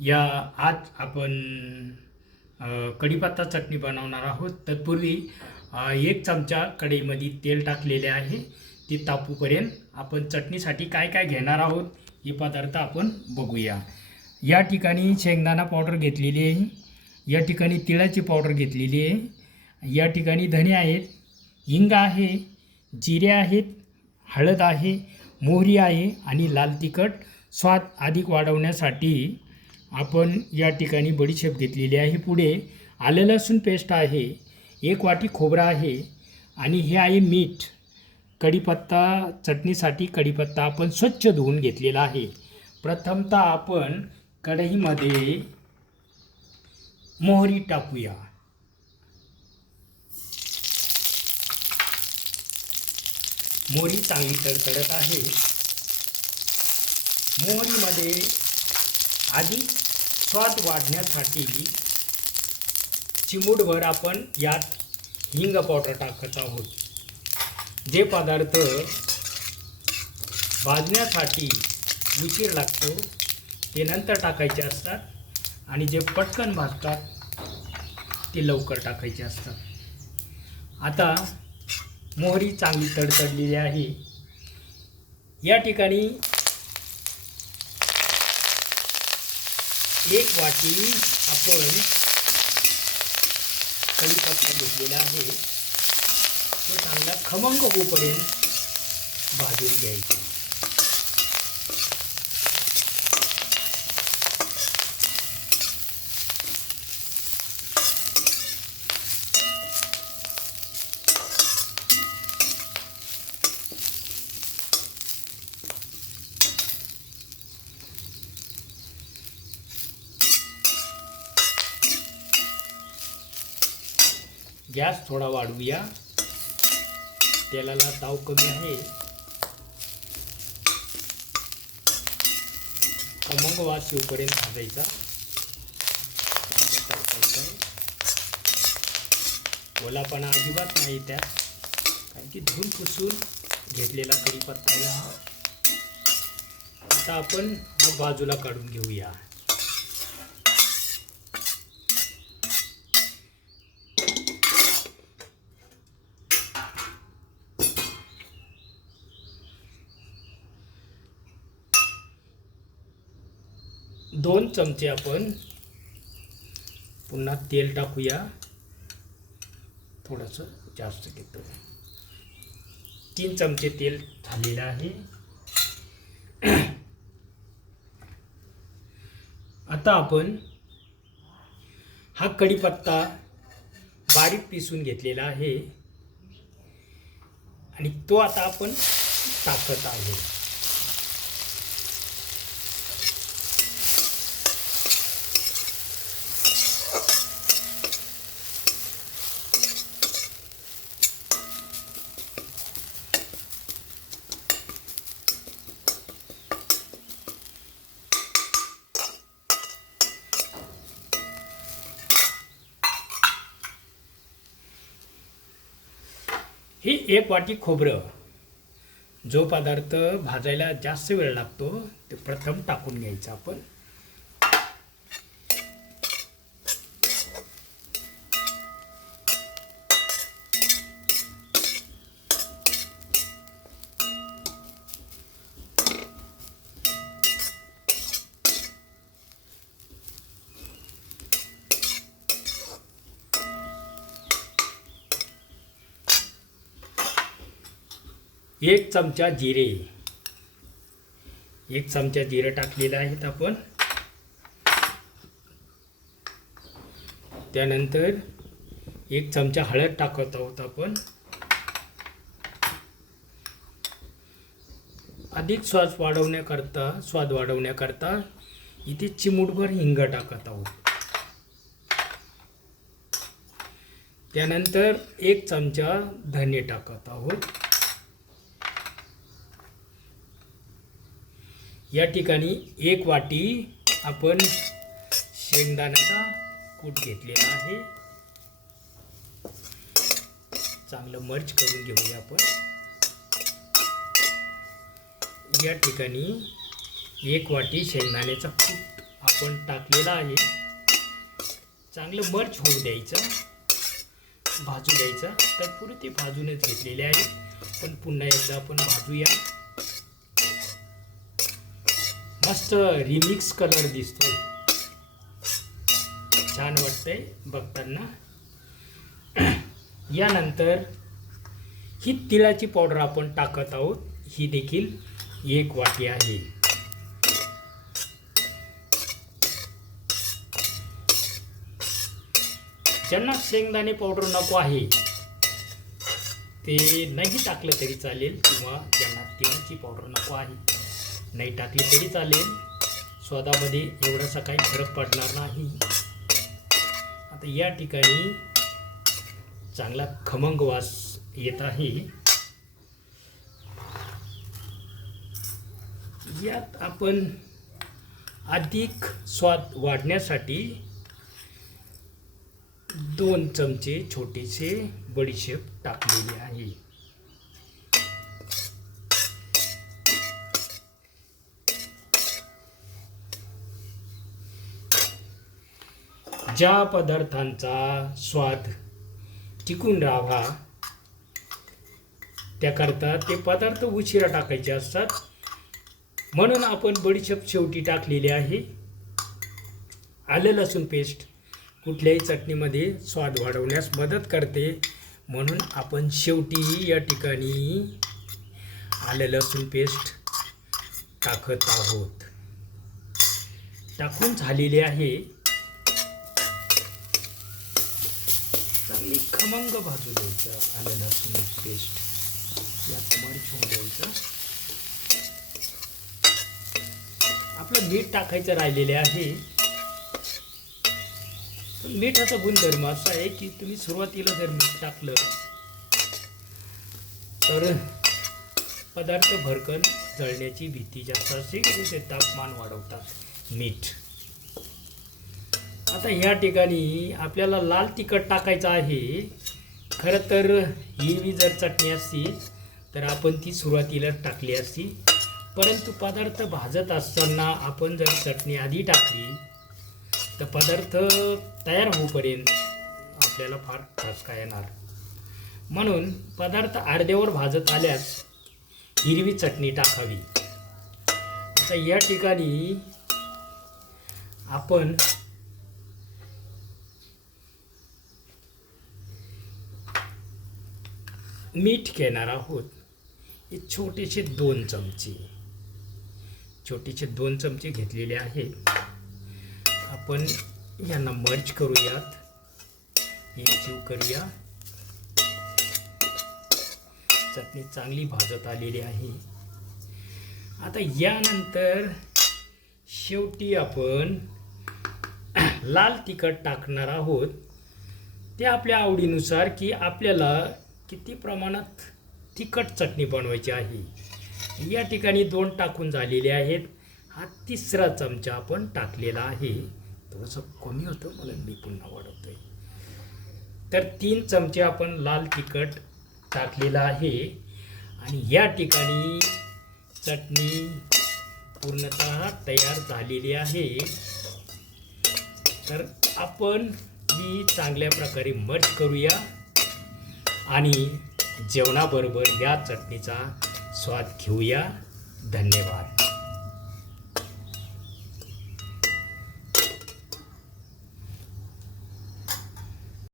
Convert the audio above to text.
या आज आपण कढीपत्ता चटणी बनवणार आहोत। तत्पूर्वी 1 चमचा कढईमध्ये तेल टाकलेले आहे। ते तापूपर्यंत आपण चटणीसाठी काय काय घेणार आहोत हे पदार्थ आपण बघूया। या ठिकाणी शेंगदाणा पावडर घेतलेली आहे, या ठिकाणी तिळाची पावडर घेतलेली आहे, या ठिकाणी धणे आहेत, हिंग आहे, जिरे आहेत, हळद आहे, मोहरी आहे आणि लाल तिखट स्वाद अधिक वाढवण्यासाठी आपण या ठिकाणी बडीशेप घेतलेली आहे। पुढे आलं लसूण पेस्ट आहे, 1 वाटी खोबरं आहे आणि हे आहे मीठ। कढीपत्ता चटणीसाठी कढीपत्ता आपण स्वच्छ धुवून घेतलेला आहे। प्रथमतः आपण कढईमध्ये मोहरी टाकूया। मोहरी चांगली तडतडत आहे। मोहरीमध्ये अधिक स्वाद वाढण्यासाठी चिमूटभर आपण यात हिंग पावडर टाकत आहोत। जे पदार्थ भाजण्यासाठी उशीर लागतो ते नंतर टाकायचे असतात आणि जे पटकन भाजतात ते लवकर टाकायचे असतात। आता मोहरी चांगली तडतडलेली आहे। या ठिकाणी 1 वाटी आपण कढीपत्ता घेतलेला आहे, तो चांगला खमंग होईपर्यंत भाजून घ्यायचा। गॅस थोडा वाढवूया, तेलाला ताव कमी आहे। खमंग वास येऊपर्यंत भाजायचा। ओलापणा अजिबात नाही त्यात, कारण की धुवून पुसून घेतलेला कढीपत्ता आहे। आता आपण बाजूला काढून घेऊया। दोन चमचे आपण पुन्हा तेल टाकूया, थोडंसं जास्त घेतो। 3 चमचे तेल झालेलं आहे। आता आपण हा कढीपत्ता बारीक पिसून घेतलेला आहे आणि तो आता आपण टाकत आहोत। ही 1 वाटी खोबरं, जो पदार्थ भाजायला जास्त वेळ लागतो ते प्रथम टाकून घ्यायचं आपण। एक चमचा जिरे, 1 चमचा जिरे टाकलेलं आहेत आपण। त्यानंतर 1 चमचा हळद टाकत आहोत आपण। अधिक स्वाद वाढवण्याकरता इथे चिमूटभर हिंग टाकत आहोत। त्यानंतर 1 चमचा धने टाकत आहोत। या ठिकाणी 1 वाटी आपण शेंगदाण्याचा कूट घेतलेला आहे, चांगलं मर्ज करून घेऊया आपण। या ठिकाणी 1 वाटी शेंगदाण्याचा कूट आपण आपण टाकलेला आहे. चांगलं मर्ज होऊ द्यायचं, भाजू द्यायचं. तत्पूर्वी ते भाजूनच घेतलेले आहे, पण पुन्हा एकदा आपण भाजूया. मस्त रिमिक्स कलर दिसतोय, छान वाटतंय बघताना. यानंतर ही तिळाची पावडर आपण टाकत आहोत. ही देखील 1 वाटी आहे. ज्यांना शेंगदाणे पावडर नको आहे ते नाही टाकलं तरी चालेल, किंवा ज्यांना तिळाची पावडर नको आहे नाही टाकली तरी चालेल. स्वादामध्ये एवढासा काही फरक पडणार नाही. आता या ठिकाणी चांगला खमंग वास येत आहे. यात आपण अधिक स्वाद वाढण्यासाठी 2 चमचे छोटेसे बडीशेप टाकलेले आहे. ज्या पदार्थांचा स्वाद टिकून राहावा त्याकरता ते पदार्थ उशिरा टाकायचे असतात, म्हणून आपण बडीशेप शेवटी टाकलेली आहे. आलं लसूण पेस्ट कुठल्याही चटणीमध्ये स्वाद वाढवण्यास मदत करते, म्हणून आपण शेवटी या ठिकाणी आलं लसूण पेस्ट टाकत आहोत. टाकून झालेले आहे. चांगली खमंग भाजू द्यायचं आलं लसूण पेस्ट. यात मर्च होऊन द्यायचं. आपलं मीठ टाकायचं राहिलेले आहे. मिठाचा गुणधर्म असा आहे की तुम्ही सुरुवातीला जर मीठ टाकलं तर पदार्थ भरकन जळण्याची भीती जास्त असते, की ते तापमान वाढवतात मीठ. आता ह्या ठिकाणी आपल्याला लाल तिखट टाकायचं आहे. खरं तर ही जर चटणी असती तर आपण ती सुरुवातीला टाकली असती, परंतु पदार्थ भाजत असताना आपण जर चटणी आधी टाकली तर पदार्थ तयार होईपर्यंत आपल्याला फार ठसका येणार. म्हणून पदार्थ अर्ध्यावर भाजत आल्यास हिरवी चटणी टाकावी. आता या ठिकाणी आपण मीठ घेणार आहोत. हे छोटेसे 2 चमचे घेतलेले आहेत. आपण यांना मर्ज करूयात, एकजीव करूया. चटणी चांगली भाजत आलेली आहे. आता यानंतर शेवटी आपण लाल तिखट टाकणार आहोत. ते आपल्या आवडीनुसार, की आपल्याला किती प्रमाणात तिखट चटणी बनवायची आहे. या ठिकाणी 2 टाकून झालेले आहेत. हा 3रा चमचा आपण टाकलेला आहे. थोडंसं कमी होतं, मला मी पुन्हा वाढवतोय. तर 3 चमचे आपण लाल तिखट टाकलेला आहे. आणि या ठिकाणी चटणी पूर्णतः तयार झालेली आहे. तर आपण ही चांगल्या प्रकारे मर्ज करूया आणि जेवणाबरोबर या चटणीचा स्वाद घेऊया. धन्यवाद.